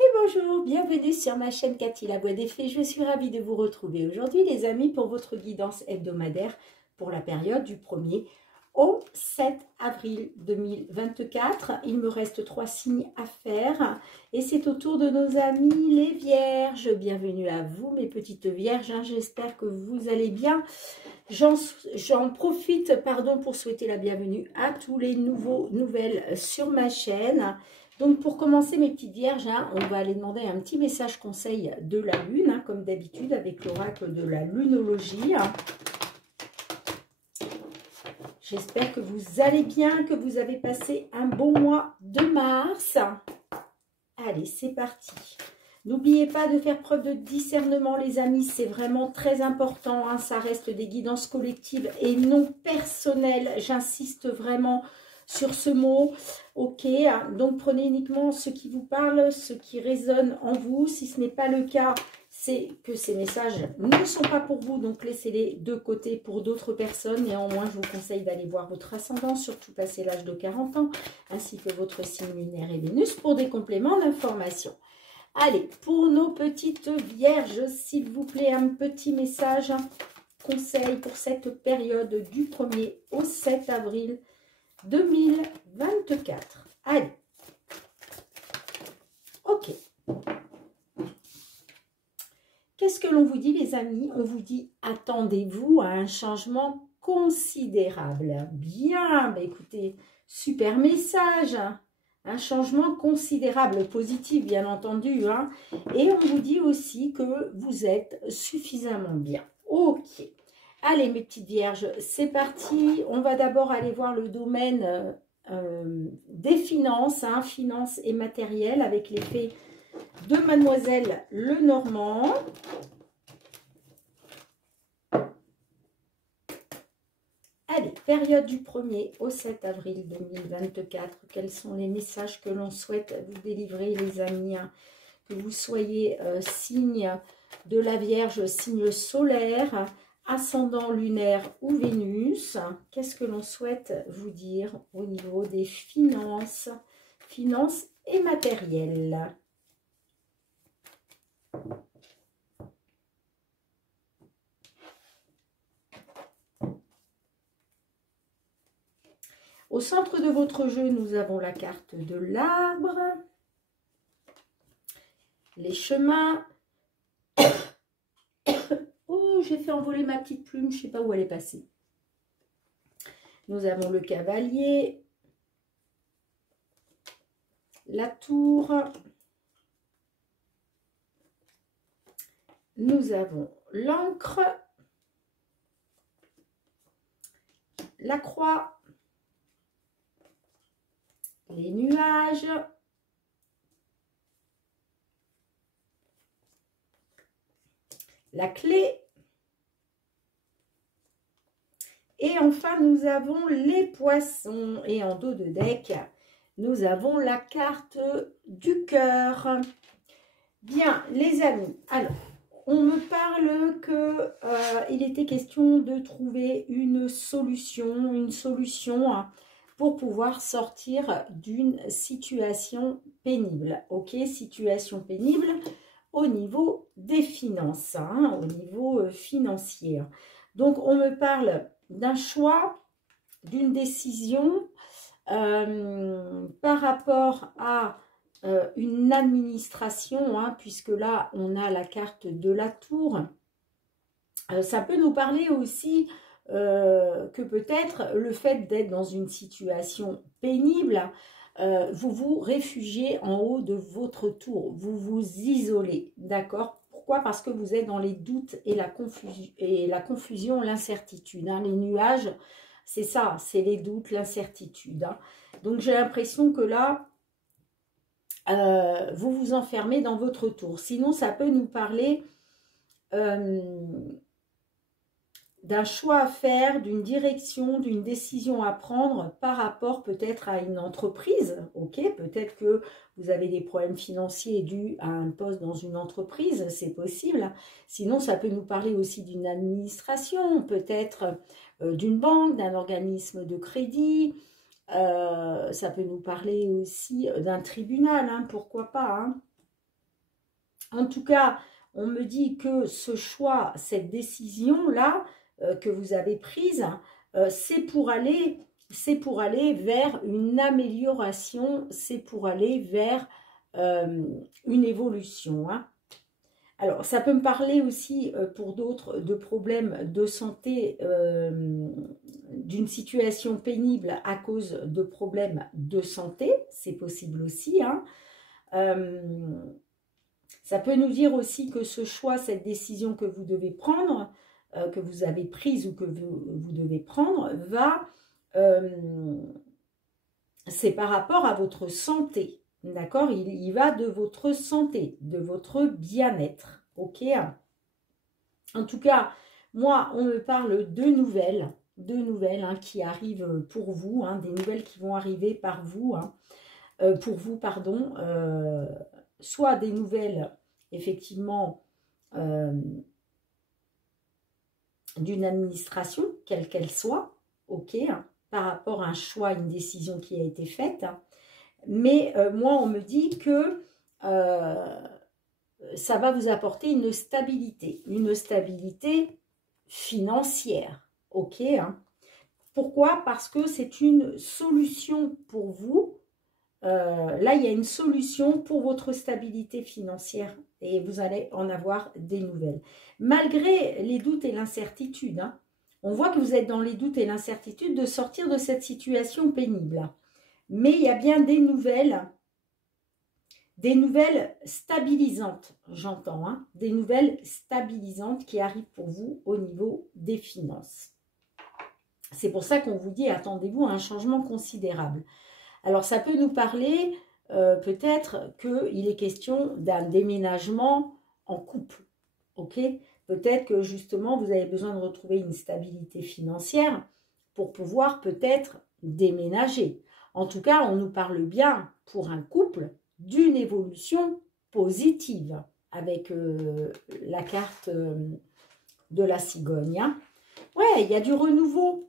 Et bonjour, bienvenue sur ma chaîne Cathy la Voix des Fées. Je suis ravie de vous retrouver aujourd'hui les amis pour votre guidance hebdomadaire pour la période du 1er au 7 avril 2024. Il me reste 3 signes à faire et c'est au tour de nos amis les Vierges. Bienvenue à vous mes petites Vierges, j'espère que vous allez bien. J'en profite pour souhaiter la bienvenue à tous les nouvelles sur ma chaîne. Donc pour commencer mes petites Vierges, on va aller demander un petit message conseil de la Lune, comme d'habitude avec l'oracle de la lunologie. J'espère que vous allez bien, que vous avez passé un bon mois de mars. Allez, c'est parti. N'oubliez pas de faire preuve de discernement, les amis, c'est vraiment très important. Ça reste des guidances collectives et non personnelles. J'insiste vraiment sur ce mot. Ok, donc prenez uniquement ce qui vous parle, ce qui résonne en vous. Si ce n'est pas le cas, c'est que ces messages ne sont pas pour vous. Donc laissez-les de côté pour d'autres personnes. Néanmoins, je vous conseille d'aller voir votre ascendant, surtout passé l'âge de 40 ans, ainsi que votre signe lunaire et Vénus pour des compléments d'information. Allez, pour nos petites Vierges, s'il vous plaît, un petit message, conseil pour cette période du 1er au 7 avril 2024. Allez. Ok. Qu'est-ce que l'on vous dit, les amis? On vous dit, attendez-vous à un changement considérable. Bien, bah écoutez, super message. Un changement considérable, positif bien entendu. Et on vous dit aussi que vous êtes suffisamment bien. Ok. Allez mes petites Vierges, c'est parti. On va d'abord aller voir le domaine des finances, finances et matériel avec l'effet de Mademoiselle Lenormand. Allez, période du 1er au 7 avril 2024. Quels sont les messages que l'on souhaite vous délivrer, les amis? Que vous soyez signe de la Vierge, signe solaire, ascendant lunaire ou Vénus. Qu'est-ce que l'on souhaite vous dire au niveau des finances, finances et matériel? Au centre de votre jeu, nous avons la carte de l'arbre, les chemins. Oh, j'ai fait envoler ma petite plume, je ne sais pas où elle est passée. Nous avons le cavalier, la tour. Nous avons l'encre, la croix, les nuages, la clé, et enfin nous avons les poissons. Et en dos de deck, nous avons la carte du cœur. Bien, les amis, alors, on me parle qu'il était question de trouver une solution pour pouvoir sortir d'une situation pénible. Ok, situation pénible au niveau des finances, au niveau financier. Donc, on me parle d'un choix, d'une décision par rapport à une administration, puisque là, on a la carte de la tour. Ça peut nous parler aussi que peut-être le fait d'être dans une situation pénible, vous vous réfugiez en haut de votre tour, vous vous isolez, d'accord? Pourquoi? Parce que vous êtes dans les doutes et la confusion, l'incertitude. Les nuages, c'est ça, c'est les doutes, l'incertitude. Donc j'ai l'impression que là, vous vous enfermez dans votre tour. Sinon, ça peut nous parler d'un choix à faire, d'une direction, d'une décision à prendre par rapport peut-être à une entreprise. Ok, peut-être que vous avez des problèmes financiers dus à un poste dans une entreprise, c'est possible. Sinon, ça peut nous parler aussi d'une administration, peut-être d'une banque, d'un organisme de crédit. Ça peut nous parler aussi d'un tribunal, pourquoi pas. En tout cas, on me dit que ce choix, cette décision-là que vous avez prise, c'est pour aller vers une amélioration, c'est pour aller vers une évolution. Hein. Alors, ça peut me parler aussi pour d'autres de problèmes de santé, d'une situation pénible à cause de problèmes de santé, c'est possible aussi. Hein. Ça peut nous dire aussi que ce choix, cette décision que vous devez prendre, que vous avez prise ou que vous devez prendre, c'est par rapport à votre santé. D'accord, il va de votre santé, de votre bien-être. Ok. En tout cas, moi, on me parle de nouvelles hein, qui arrivent pour vous, hein, des nouvelles qui vont arriver par vous, hein, pour vous, pardon. Soit des nouvelles, effectivement, d'une administration, quelle qu'elle soit, ok, hein, par rapport à un choix, une décision qui a été faite. Hein. Mais moi, on me dit que ça va vous apporter une stabilité financière. Ok, hein. Pourquoi? Parce que c'est une solution pour vous. Là, il y a une solution pour votre stabilité financière et vous allez en avoir des nouvelles. Malgré les doutes et l'incertitude, hein, on voit que vous êtes dans les doutes et l'incertitude de sortir de cette situation pénible. Mais il y a bien des nouvelles stabilisantes, j'entends, hein, des nouvelles stabilisantes qui arrivent pour vous au niveau des finances. C'est pour ça qu'on vous dit, attendez-vous à un changement considérable. Alors, ça peut nous parler peut-être qu'il est question d'un déménagement en couple, ok? Peut-être que justement, vous avez besoin de retrouver une stabilité financière pour pouvoir peut-être déménager. En tout cas, on nous parle bien pour un couple d'une évolution positive avec la carte de la cigogne. Hein. Ouais, il y a du renouveau.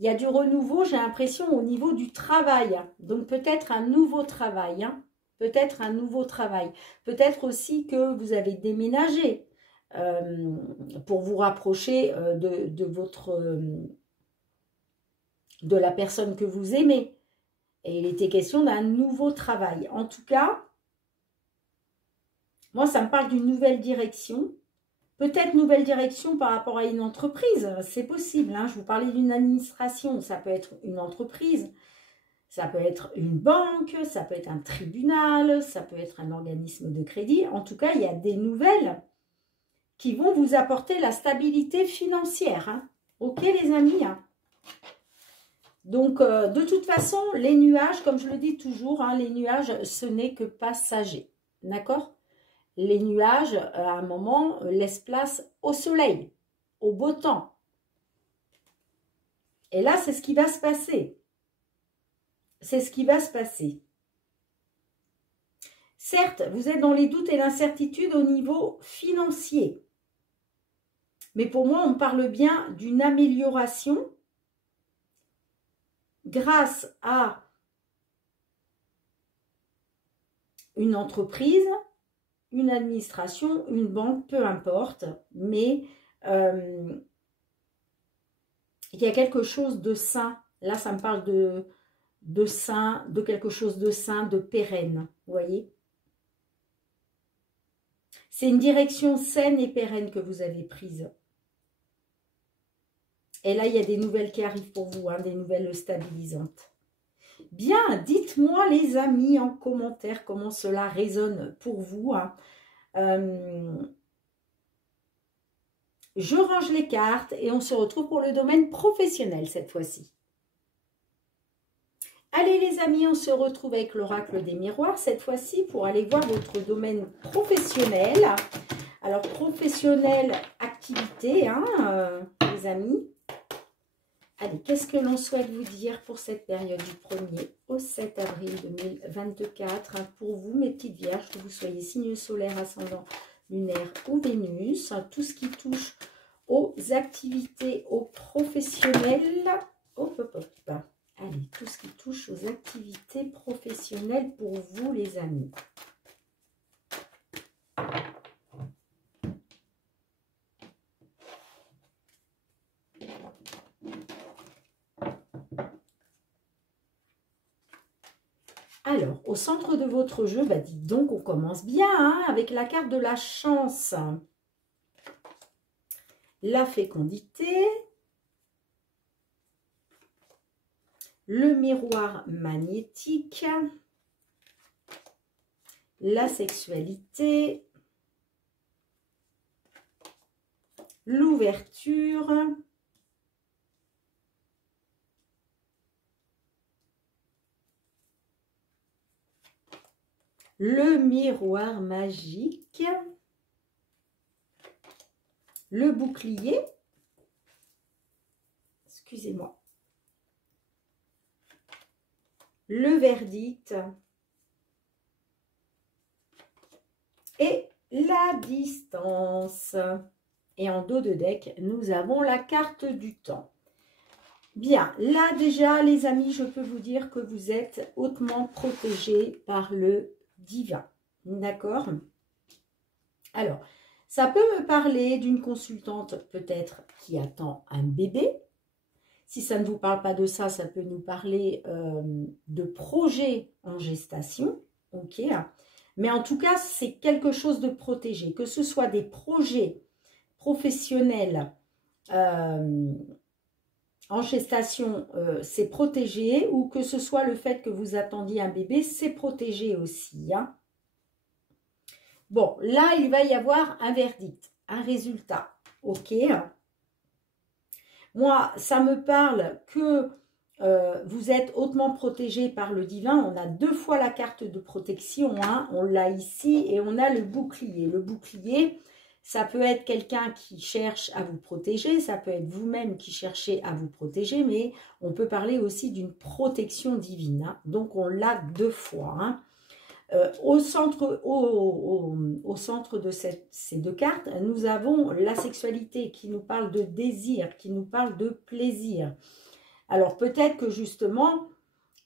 Il y a du renouveau, j'ai l'impression, au niveau du travail. Donc, peut-être un nouveau travail. Hein. Peut-être un nouveau travail. Peut-être aussi que vous avez déménagé pour vous rapprocher de la personne que vous aimez. Et il était question d'un nouveau travail. En tout cas, moi, ça me parle d'une nouvelle direction. Peut-être nouvelle direction par rapport à une entreprise, c'est possible. Hein. Je vous parlais d'une administration, ça peut être une entreprise, ça peut être une banque, ça peut être un tribunal, ça peut être un organisme de crédit. En tout cas, il y a des nouvelles qui vont vous apporter la stabilité financière. Hein. Ok les amis hein. Donc, de toute façon, les nuages, comme je le dis toujours, hein, les nuages, ce n'est que passager. D'accord ? Les nuages, à un moment, laissent place au soleil, au beau temps. Et là, c'est ce qui va se passer. C'est ce qui va se passer. Certes, vous êtes dans les doutes et l'incertitude au niveau financier. Mais pour moi, on parle bien d'une amélioration grâce à une entreprise, une administration, une banque, peu importe, mais il y a quelque chose de sain. Là, ça me parle de sain, de quelque chose de sain, de pérenne, vous voyez. C'est une direction saine et pérenne que vous avez prise. Et là, il y a des nouvelles qui arrivent pour vous, hein, des nouvelles stabilisantes. Bien, dites-moi les amis en commentaire comment cela résonne pour vous. Hein. Je range les cartes et on se retrouve pour le domaine professionnel cette fois-ci. Allez les amis, on se retrouve avec l'oracle des miroirs cette fois-ci pour aller voir votre domaine professionnel. Alors professionnel, activité, hein, les amis. Allez, qu'est-ce que l'on souhaite vous dire pour cette période du 1er au 7 avril 2024 pour vous, mes petites vierges, que vous soyez signe solaire, ascendant, lunaire ou Vénus, tout ce qui touche aux activités, aux professionnels. Hop, hop, hop. Allez, tout ce qui touche aux activités professionnelles pour vous, les amis. au centre de votre jeu, bah dites donc, on commence bien hein, avec la carte de la chance. La fécondité. Le miroir magnétique. La sexualité. L'ouverture. Le miroir magique. Le bouclier. Excusez-moi. Le verdict. Et la distance. Et en dos de deck, nous avons la carte du temps. Bien, là déjà, les amis, je peux vous dire que vous êtes hautement protégés par le divin. D'accord? Alors, ça peut me parler d'une consultante peut-être qui attend un bébé. Si ça ne vous parle pas de ça, ça peut nous parler de projets en gestation. Ok. Mais en tout cas, c'est quelque chose de protégé. Que ce soit des projets professionnels en gestation, c'est protégé. Ou que ce soit le fait que vous attendiez un bébé, c'est protégé aussi. Hein. Bon, là, il va y avoir un verdict, un résultat. Ok. Moi, ça me parle que vous êtes hautement protégé par le divin. On a 2 fois la carte de protection. Hein. On l'a ici et on a le bouclier. Le bouclier, ça peut être quelqu'un qui cherche à vous protéger. Ça peut être vous-même qui cherchez à vous protéger. Mais on peut parler aussi d'une protection divine. Hein. Donc, on l'a 2 fois. Hein. Au centre de ces 2 cartes, nous avons la sexualité qui nous parle de désir, qui nous parle de plaisir. Alors peut-être que justement,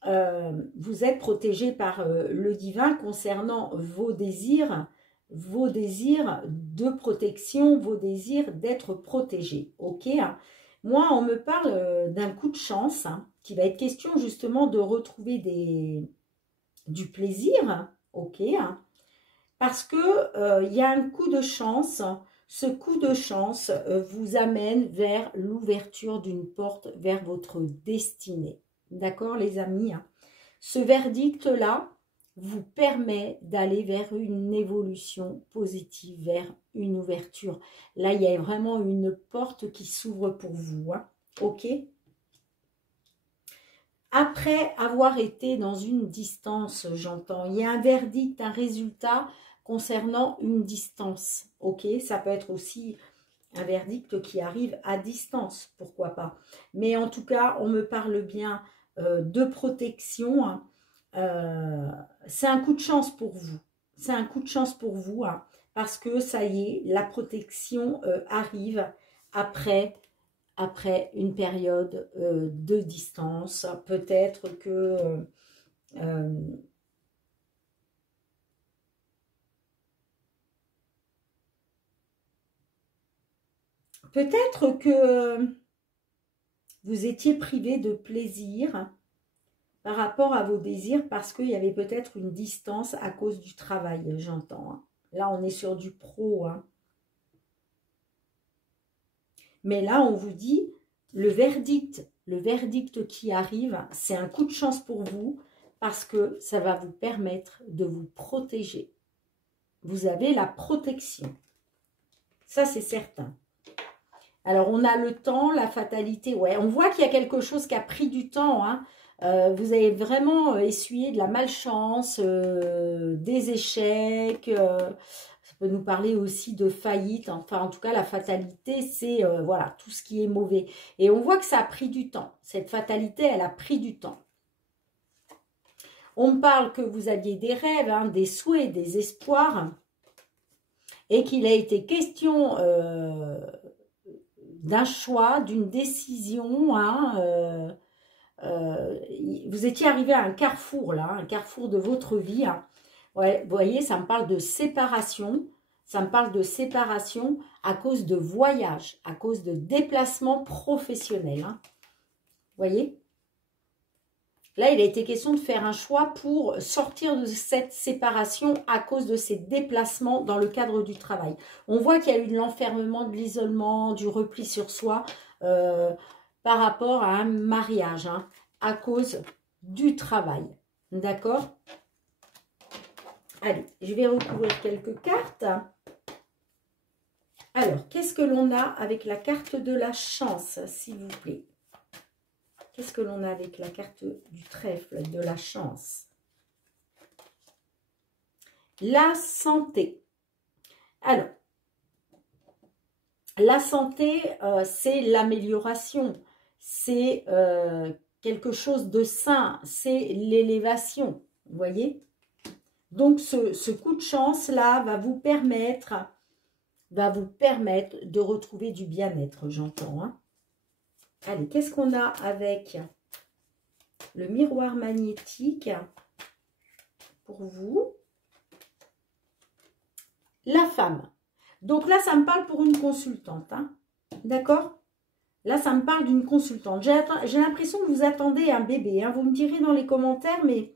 vous êtes protégé par le divin concernant vos désirs de protection, vos désirs d'être protégé. Ok. Moi, on me parle d'un coup de chance, hein, qui va être question justement de retrouver du plaisir. Ok, parce que il y a un coup de chance. Ce coup de chance vous amène vers l'ouverture d'une porte vers votre destinée. D'accord, les amis? Ce verdict-là vous permet d'aller vers une évolution positive, vers une ouverture. Là, il y a vraiment une porte qui s'ouvre pour vous. Hein. Ok? Après avoir été dans une distance, j'entends, il y a un verdict, un résultat concernant une distance. Ok, ça peut être aussi un verdict qui arrive à distance, pourquoi pas. Mais en tout cas, on me parle bien de protection. Hein. C'est un coup de chance pour vous. C'est un coup de chance pour vous, hein, parce que ça y est, la protection arrive après une période de distance. Peut-être que vous étiez privé de plaisir par rapport à vos désirs parce qu'il y avait peut-être une distance à cause du travail, j'entends. Hein. Là, on est sur du pro. Hein. Mais là, on vous dit, le verdict qui arrive, c'est un coup de chance pour vous parce que ça va vous permettre de vous protéger. Vous avez la protection. Ça, c'est certain. Alors, on a le temps, la fatalité. Ouais, on voit qu'il y a quelque chose qui a pris du temps. Hein. Vous avez vraiment essuyé de la malchance, des échecs. Ça peut nous parler aussi de faillite. Enfin, en tout cas, la fatalité, c'est voilà, tout ce qui est mauvais. Et on voit que ça a pris du temps. Cette fatalité, elle a pris du temps. On me parle que vous aviez des rêves, hein, des souhaits, des espoirs. Et qu'il a été question d'un choix, d'une décision. Hein, vous étiez arrivé à un carrefour, là, un carrefour de votre vie. Hein. Ouais, vous voyez, ça me parle de séparation. Ça me parle de séparation à cause de voyages, à cause de déplacements professionnels. Hein. Vous voyez? Là, il a été question de faire un choix pour sortir de cette séparation à cause de ces déplacements dans le cadre du travail. On voit qu'il y a eu de l'enfermement, de l'isolement, du repli sur soi par rapport à un mariage, hein, à cause du travail. D'accord? Allez, je vais recouvrir quelques cartes. Alors, qu'est-ce que l'on a avec la carte de la chance, s'il vous plaît? Qu'est-ce que l'on a avec la carte du trèfle, de la chance? La santé. Alors, la santé, c'est l'amélioration, c'est quelque chose de sain, c'est l'élévation, vous voyez? Donc, ce coup de chance-là va vous permettre de retrouver du bien-être, j'entends, hein. Allez, qu'est-ce qu'on a avec le miroir magnétique pour vous? La femme. Donc là, ça me parle pour une consultante, hein. D'accord? Là, ça me parle d'une consultante. J'ai l'impression que vous attendez un bébé, hein. Vous me direz dans les commentaires, mais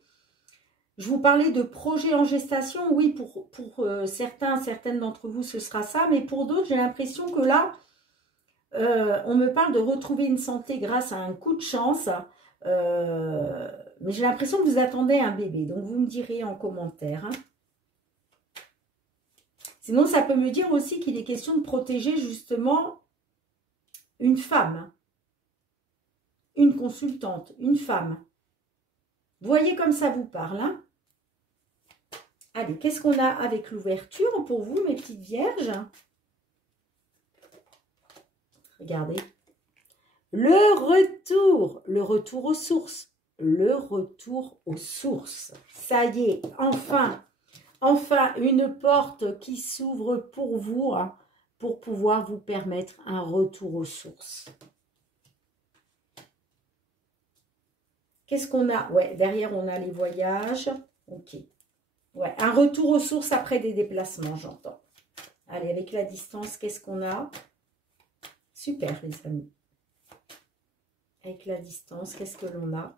je vous parlais de projet en gestation. Oui, pour certaines d'entre vous, ce sera ça. Mais pour d'autres, j'ai l'impression que là, on me parle de retrouver une santé grâce à un coup de chance. Mais j'ai l'impression que vous attendez un bébé. Donc, vous me direz en commentaire, hein. Sinon, ça peut me dire aussi qu'il est question de protéger justement une femme, une consultante, une femme. Vous voyez comme ça vous parle, hein? Allez, qu'est-ce qu'on a avec l'ouverture pour vous, mes petites vierges? Regardez. Le retour aux sources. Le retour aux sources. Ça y est, enfin une porte qui s'ouvre pour vous, hein, pour pouvoir vous permettre un retour aux sources. Qu'est-ce qu'on a? Ouais, derrière, on a les voyages. Ok. Ouais, un retour aux sources après des déplacements, j'entends. Allez, avec la distance, qu'est-ce qu'on a? Super, les amis. Avec la distance, qu'est-ce que l'on a?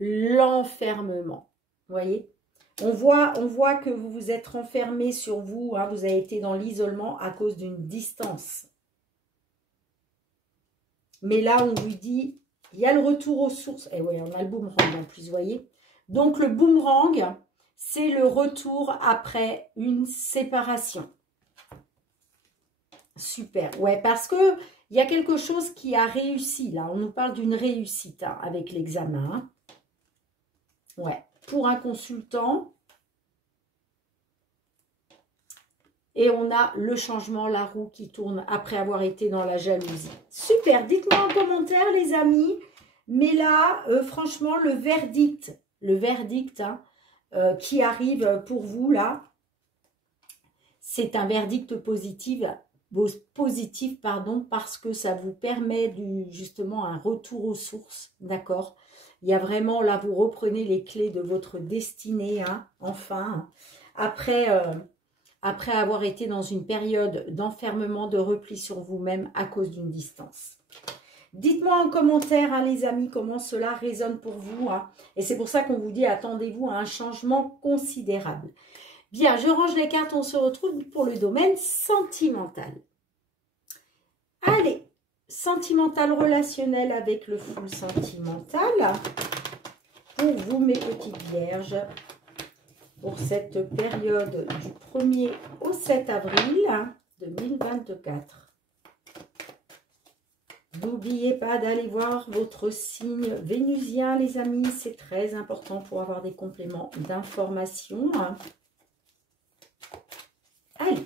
L'enfermement. Vous voyez? On voit que vous vous êtes renfermé sur vous, hein, vous avez été dans l'isolement à cause d'une distance. Mais là, on vous dit, il y a le retour aux sources. Et oui, on a le boomerang en plus, vous voyez. Donc, le boomerang, c'est le retour après une séparation. Super. Ouais, parce que il y a quelque chose qui a réussi, là. On nous parle d'une réussite, hein, avec l'examen. Hein. Ouais. Pour un consultant. Et on a le changement, la roue qui tourne après avoir été dans la jalousie. Super, dites-moi en commentaire les amis. Mais là, franchement, le verdict hein, qui arrive pour vous là, c'est un verdict positif, parce que ça vous permet justement un retour aux sources, d'accord? Il y a vraiment, là, vous reprenez les clés de votre destinée, hein, enfin, après avoir été dans une période d'enfermement, de repli sur vous-même à cause d'une distance. Dites-moi en commentaire, hein, les amis, comment cela résonne pour vous. Hein. Et c'est pour ça qu'on vous dit, attendez-vous à un changement considérable. Bien, je range les cartes, on se retrouve pour le domaine sentimental. Allez, sentimental relationnel avec le full sentimental. Pour vous, mes petites vierges. Pour cette période du 1er au 7 avril 2024. N'oubliez pas d'aller voir votre signe vénusien, les amis. C'est très important pour avoir des compléments d'information. Allez,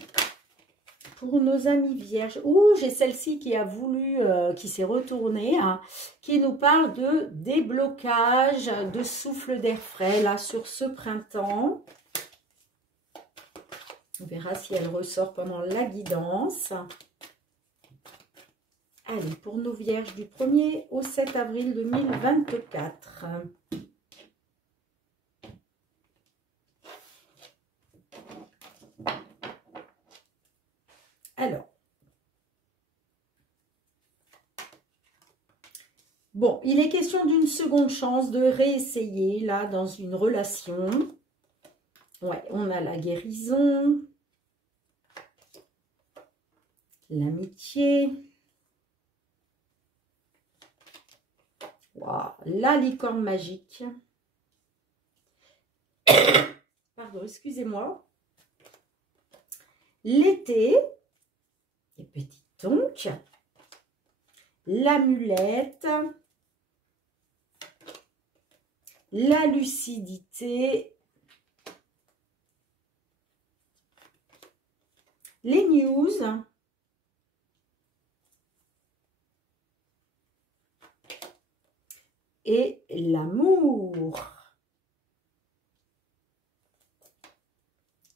pour nos amis vierges. Ouh, j'ai celle-ci qui a voulu, qui s'est retournée, hein, qui nous parle de déblocage, de souffle d'air frais, là, sur ce printemps. On verra si elle ressort pendant la guidance. Allez, pour nos vierges du 1er au 7 avril 2024. Alors, Bon, il est question d'une seconde chance de réessayer, là, dans une relation. Ouais, on a la guérison, l'amitié. Wow, la licorne magique. Pardon, excusez-moi. L'été, les petits tonks, l'amulette, la lucidité, les news, et l'amour.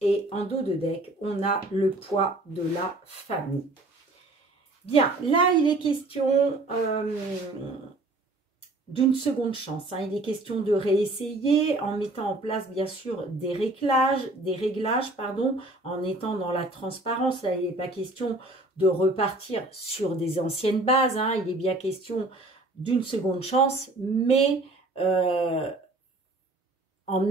Et en dos de deck, on a le poids de la famille. Bien, là, il est question d'une seconde chance. Hein. Il est question de réessayer en mettant en place, bien sûr, des réglages, en étant dans la transparence. Là, il n'est pas question de repartir sur des anciennes bases. Hein. Il est bien question d'une seconde chance, mais en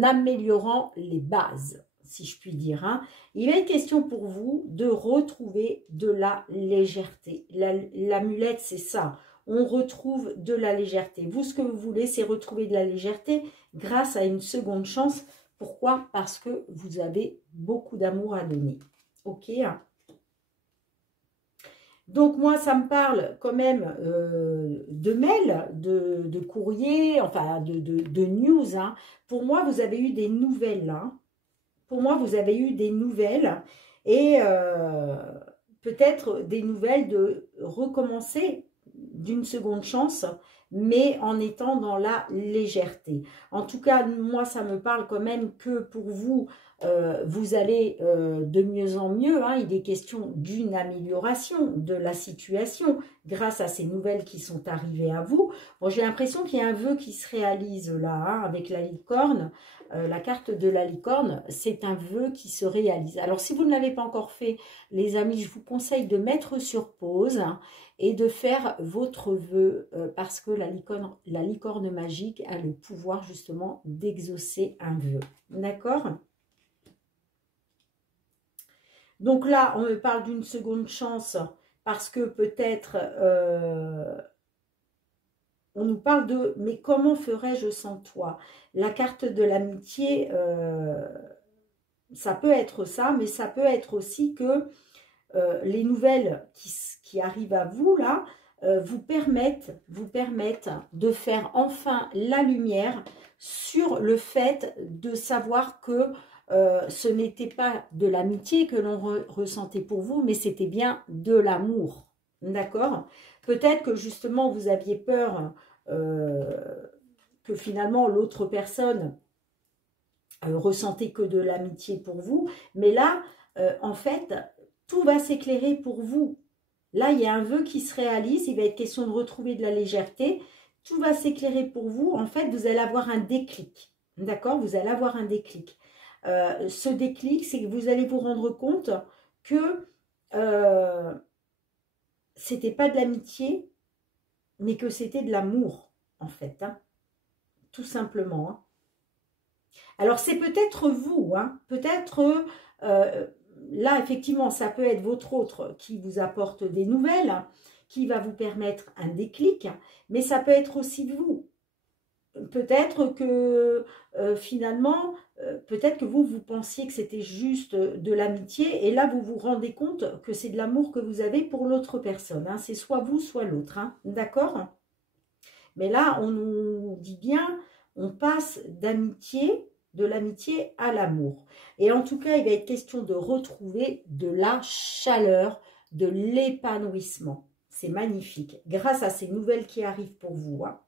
améliorant les bases, si je puis dire. Hein. Il va être question pour vous de retrouver de la légèreté. L'amulette, c'est ça. On retrouve de la légèreté. Vous, ce que vous voulez, c'est retrouver de la légèreté grâce à une seconde chance. Pourquoi? Parce que vous avez beaucoup d'amour à donner. Ok? Donc, moi, ça me parle quand même de mails, de courriers, enfin, de news. Hein. Pour moi, vous avez eu des nouvelles. Hein. Pour moi, vous avez eu des nouvelles et peut-être des nouvelles de recommencer d'une seconde chance, mais en étant dans la légèreté. En tout cas, moi, ça me parle quand même que pour vous, vous allez de mieux en mieux. Hein. Il est question d'une amélioration de la situation grâce à ces nouvelles qui sont arrivées à vous. Bon, j'ai l'impression qu'il y a un vœu qui se réalise là, hein, avec la licorne. La carte de la licorne, c'est un vœu qui se réalise. Alors, si vous ne l'avez pas encore fait, les amis, je vous conseille de mettre sur pause et de faire votre vœu parce que la licorne magique a le pouvoir justement d'exaucer un vœu. D'accord ? Donc là, on me parle d'une seconde chance parce que peut-être on nous parle de « mais comment ferais-je sans toi ?» La carte de l'amitié, ça peut être ça, mais ça peut être aussi que les nouvelles qui arrivent à vous, là, vous permettent de faire enfin la lumière sur le fait de savoir que ce n'était pas de l'amitié que l'on ressentait pour vous, mais c'était bien de l'amour. D'accord? Peut-être que justement, vous aviez peur que finalement l'autre personne ressentait que de l'amitié pour vous, mais là, en fait, tout va s'éclairer pour vous. Là, il y a un vœu qui se réalise, il va être question de retrouver de la légèreté, tout va s'éclairer pour vous. En fait, vous allez avoir un déclic, d'accord? Vous allez avoir un déclic. Ce déclic, c'est que vous allez vous rendre compte que c'était pas de l'amitié, mais que c'était de l'amour, en fait, hein, tout simplement. Hein. Alors, c'est peut-être vous, hein, peut-être, là, effectivement, ça peut être votre autre qui vous apporte des nouvelles, qui va vous permettre un déclic, mais ça peut être aussi vous. Peut-être que, finalement, peut-être que vous pensiez que c'était juste de l'amitié, et là, vous vous rendez compte que c'est de l'amour que vous avez pour l'autre personne. Hein. C'est soit vous, soit l'autre, hein, d'accord? Mais là, on nous dit bien, on passe de l'amitié à l'amour. Et en tout cas, il va être question de retrouver de la chaleur, de l'épanouissement. C'est magnifique. Grâce à ces nouvelles qui arrivent pour vous. Hein.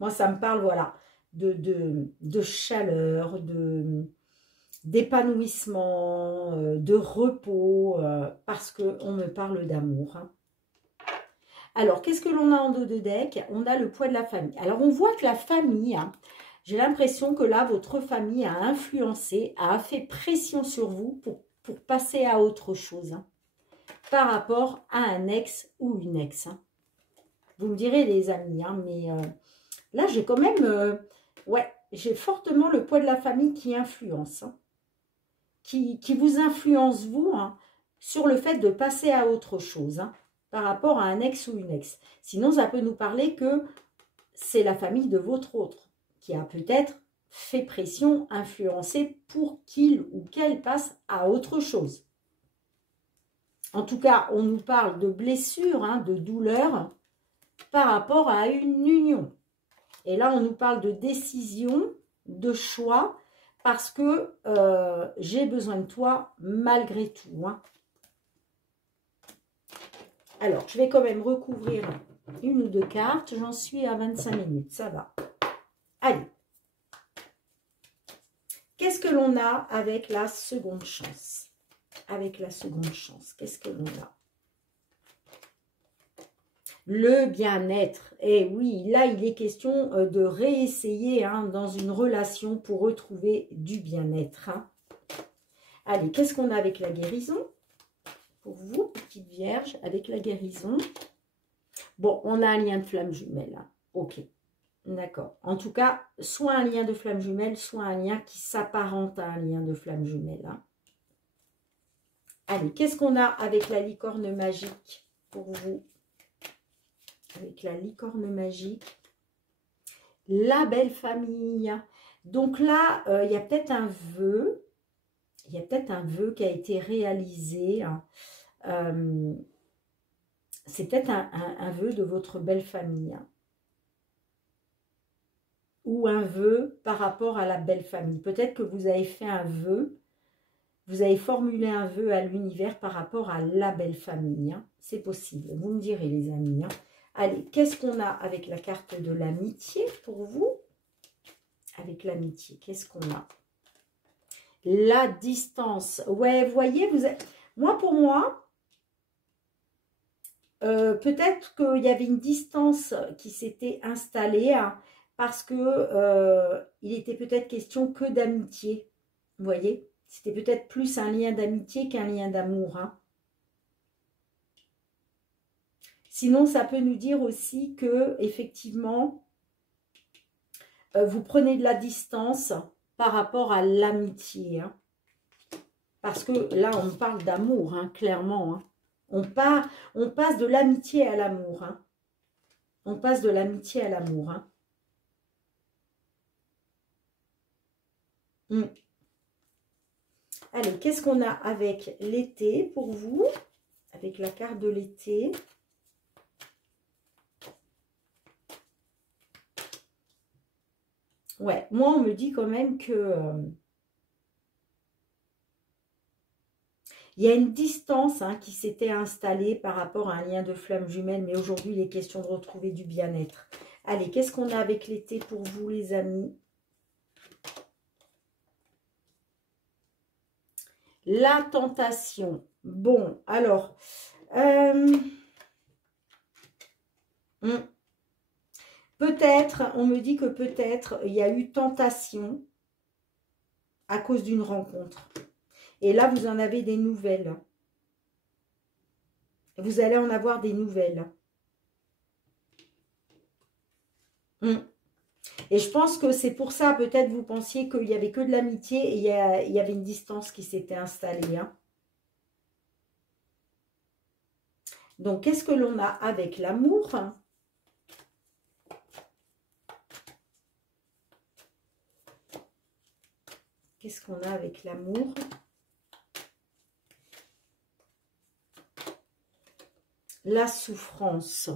Moi, ça me parle, voilà, de chaleur, d'épanouissement, de repos, parce qu'on me parle d'amour. Hein. Alors, qu'est-ce que l'on a en dos de deck? On a le poids de la famille. Alors, on voit que la famille, hein, j'ai l'impression que là, votre famille a influencé, a fait pression sur vous pour passer à autre chose. Hein, par rapport à un ex ou une ex. Hein. Vous me direz les amis, hein, mais là j'ai quand même, ouais, j'ai fortement le poids de la famille qui influence, hein, qui vous influence vous, hein, sur le fait de passer à autre chose, hein, par rapport à un ex ou une ex. Sinon ça peut nous parler que c'est la famille de votre autre qui a peut-être fait pression, influencé pour qu'il ou qu'elle passe à autre chose. En tout cas, on nous parle de blessures, hein, de douleurs par rapport à une union. Et là, on nous parle de décision, de choix, parce que j'ai besoin de toi malgré tout, hein. Alors, je vais quand même recouvrir une ou deux cartes. J'en suis à 25 minutes, ça va. Allez. Qu'est-ce que l'on a avec la seconde chance? Avec la seconde chance, qu'est-ce que l'on a? Le bien-être. Et oui, là, il est question de réessayer, hein, dans une relation pour retrouver du bien-être, hein. Allez, qu'est-ce qu'on a avec la guérison? Pour vous, petite vierge, avec la guérison. Bon, on a un lien de flamme jumelle, hein. Ok. D'accord. En tout cas, soit un lien de flamme jumelle, soit un lien qui s'apparente à un lien de flamme jumelle, hein. Allez, qu'est-ce qu'on a avec la licorne magique pour vous? Avec la licorne magique. La belle famille. Donc là, il y a peut-être un vœu. Il y a peut-être un vœu qui a été réalisé, hein. C'est peut-être un vœu de votre belle famille, hein. Ou un vœu par rapport à la belle famille. Peut-être que vous avez fait un vœu, vous avez formulé un vœu à l'univers par rapport à la belle famille, hein. C'est possible, vous me direz les amis, hein. Allez, qu'est-ce qu'on a avec la carte de l'amitié pour vous? Avec l'amitié, qu'est-ce qu'on a? La distance. Ouais, vous voyez, moi pour moi, peut-être qu'il y avait une distance qui s'était installée, hein, parce que il était peut-être question que d'amitié. Vous voyez, c'était peut-être plus un lien d'amitié qu'un lien d'amour, hein. Sinon, ça peut nous dire aussi que effectivement, vous prenez de la distance par rapport à l'amitié, hein. Parce que là, on parle d'amour, hein, clairement, hein. On passe de l'amitié à l'amour, hein. On passe de l'amitié à l'amour, hein. Allez, qu'est-ce qu'on a avec l'été pour vous? Avec la carte de l'été. Ouais, moi, on me dit quand même que il y a une distance, hein, qui s'était installée par rapport à un lien de flamme jumelle, mais aujourd'hui, il est question de retrouver du bien-être. Allez, qu'est-ce qu'on a avec l'été pour vous, les amis? La tentation. Bon, alors, peut-être, on me dit que peut-être il y a eu tentation à cause d'une rencontre. Et là, vous en avez des nouvelles. Vous allez en avoir des nouvelles. Et je pense que c'est pour ça, peut-être, vous pensiez qu'il n'y avait que de l'amitié et il y avait une distance qui s'était installée, hein. Donc, qu'est-ce que l'on a avec l'amour? Qu'est-ce qu'on a avec l'amour? La souffrance.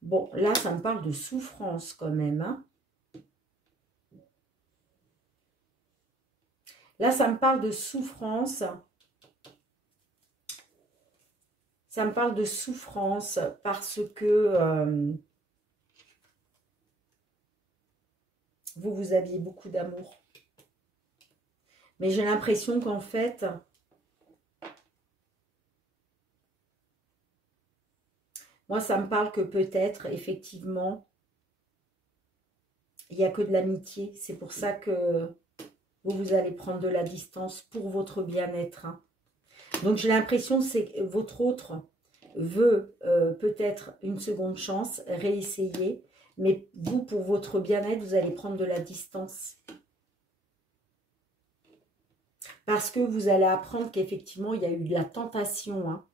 Bon, là, ça me parle de souffrance quand même, hein. Là, ça me parle de souffrance. Ça me parle de souffrance parce que vous aviez beaucoup d'amour. Mais j'ai l'impression qu'en fait, moi, ça me parle que peut-être, effectivement, il n'y a que de l'amitié. C'est pour ça que vous allez prendre de la distance pour votre bien-être, hein. Donc, j'ai l'impression que c'est votre autre veut peut-être une seconde chance, réessayer. Mais vous, pour votre bien-être, vous allez prendre de la distance. Parce que vous allez apprendre qu'effectivement, il y a eu de la tentation. Hein.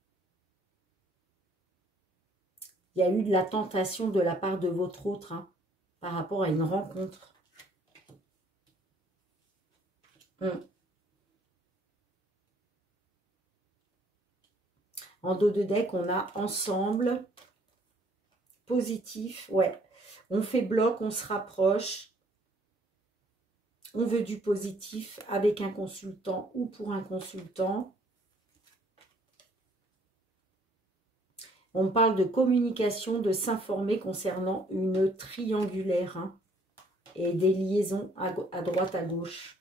Il y a eu de la tentation de la part de votre autre hein, par rapport à une rencontre. En dos de deck, on a ensemble, positif, ouais. On fait bloc, on se rapproche. On veut du positif avec un consultant ou pour un consultant. On parle de communication, de s'informer concernant une triangulaire hein, et des liaisons à droite, à gauche.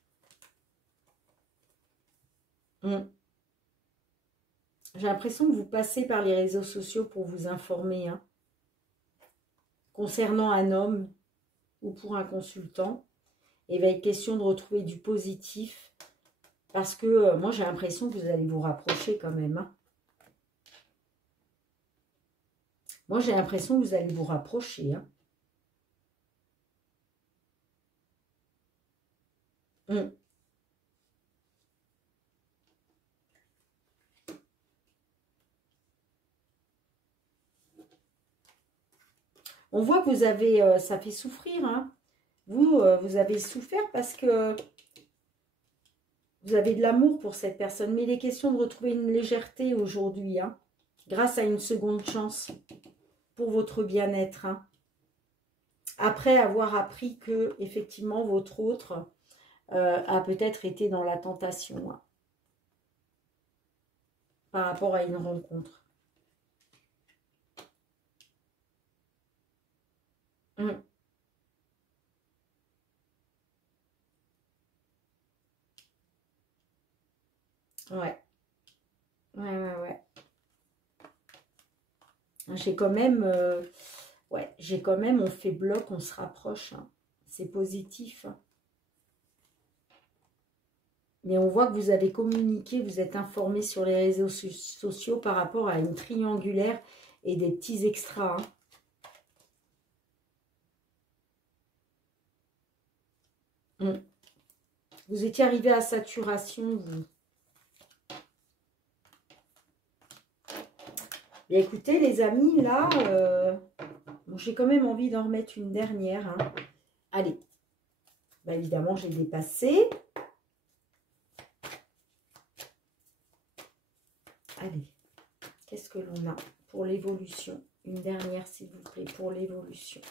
J'ai l'impression que vous passez par les réseaux sociaux pour vous informer hein, concernant un homme ou pour un consultant. Et il va être question de retrouver du positif parce que moi j'ai l'impression que vous allez vous rapprocher quand même. Hein. Moi j'ai l'impression que vous allez vous rapprocher. Hein. On voit que vous avez, ça fait souffrir. Hein. Vous avez souffert parce que vous avez de l'amour pour cette personne. Mais il est question de retrouver une légèreté aujourd'hui. Hein, grâce à une seconde chance pour votre bien-être. Hein. Après avoir appris que, effectivement, votre autre a peut-être été dans la tentation. Hein, par rapport à une rencontre. Ouais. Ouais. J'ai quand même... ouais, j'ai quand même... On fait bloc, on se rapproche. Hein. C'est positif. Hein. Mais on voit que vous avez communiqué, vous êtes informé sur les réseaux sociaux par rapport à une triangulaire et des petits extras. Hein. Vous étiez arrivé à saturation, vous. Et écoutez, les amis, là, bon, j'ai quand même envie d'en remettre une dernière. Hein. Allez. Bah, évidemment, j'ai dépassé. Allez. Qu'est-ce que l'on a pour l'évolution? Une dernière, s'il vous plaît, pour l'évolution.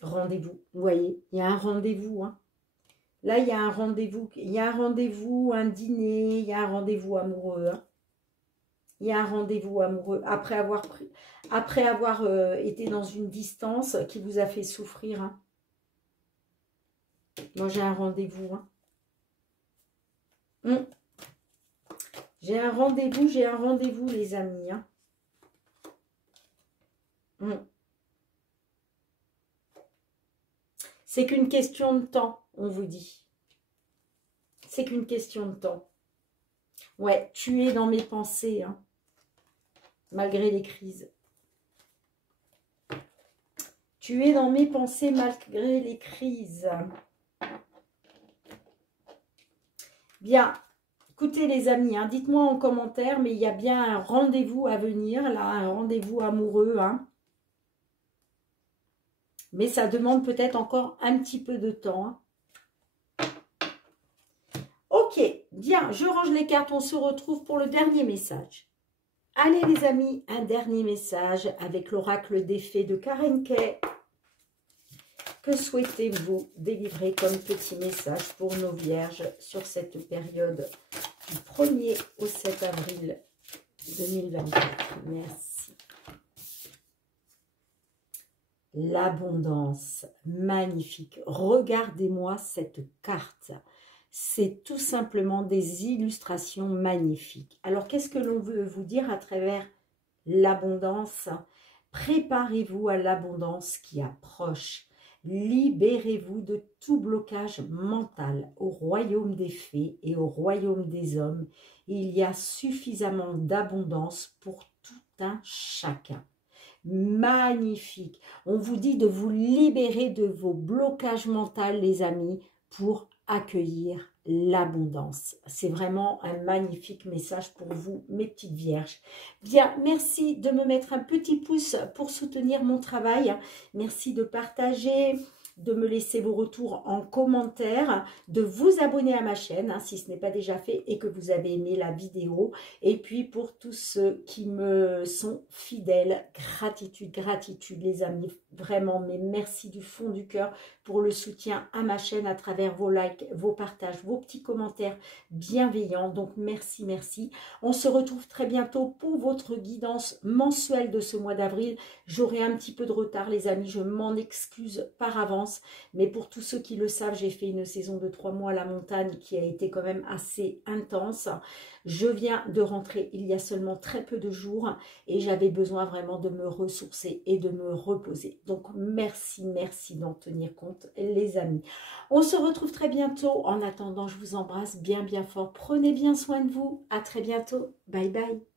Rendez-vous. Vous voyez, il y a un rendez-vous. Hein. Là, il y a un rendez-vous. Il y a un rendez-vous, un dîner. Il y a un rendez-vous amoureux. Hein. Il y a un rendez-vous amoureux. Après avoir été dans une distance qui vous a fait souffrir. Hein. Moi, j'ai un rendez-vous. Hein. J'ai un rendez-vous, les amis. Hein. C'est qu'une question de temps, on vous dit. C'est qu'une question de temps. Ouais, tu es dans mes pensées, hein, malgré les crises. Tu es dans mes pensées malgré les crises. Bien, écoutez les amis, hein, dites-moi en commentaire, mais il y a bien un rendez-vous à venir, là, un rendez-vous amoureux, hein. Mais ça demande peut-être encore un petit peu de temps. Hein. Ok, bien, je range les cartes, on se retrouve pour le dernier message. Allez les amis, un dernier message avec l'oracle des fées de Karen Kay. Que souhaitez-vous délivrer comme petit message pour nos vierges sur cette période du 1er au 7 avril 2024? Merci. L'abondance, magnifique. Regardez-moi cette carte. C'est tout simplement des illustrations magnifiques. Alors, qu'est-ce que l'on veut vous dire à travers l'abondance? Préparez-vous à l'abondance qui approche. Libérez-vous de tout blocage mental. Au royaume des fées et au royaume des hommes, il y a suffisamment d'abondance pour tout un chacun. Magnifique. On vous dit de vous libérer de vos blocages mentaux, les amis, pour accueillir l'abondance. C'est vraiment un magnifique message pour vous, mes petites vierges. Bien, merci de me mettre un petit pouce pour soutenir mon travail. Merci de partager, de me laisser vos retours en commentaire, de vous abonner à ma chaîne si ce n'est pas déjà fait et que vous avez aimé la vidéo. Et puis pour tous ceux qui me sont fidèles, gratitude, gratitude les amis, vraiment, mais merci du fond du cœur pour le soutien à ma chaîne à travers vos likes, vos partages, vos petits commentaires bienveillants. Donc merci, merci. On se retrouve très bientôt pour votre guidance mensuelle de ce mois d'avril. J'aurai un petit peu de retard les amis, je m'en excuse par avance. Mais pour tous ceux qui le savent, j'ai fait une saison de 3 mois à la montagne qui a été quand même assez intense. Je viens de rentrer il y a seulement très peu de jours et j'avais besoin vraiment de me ressourcer et de me reposer. Donc merci, merci d'en tenir compte les amis. On se retrouve très bientôt. En attendant, je vous embrasse bien, bien fort. Prenez bien soin de vous. À très bientôt. Bye, bye.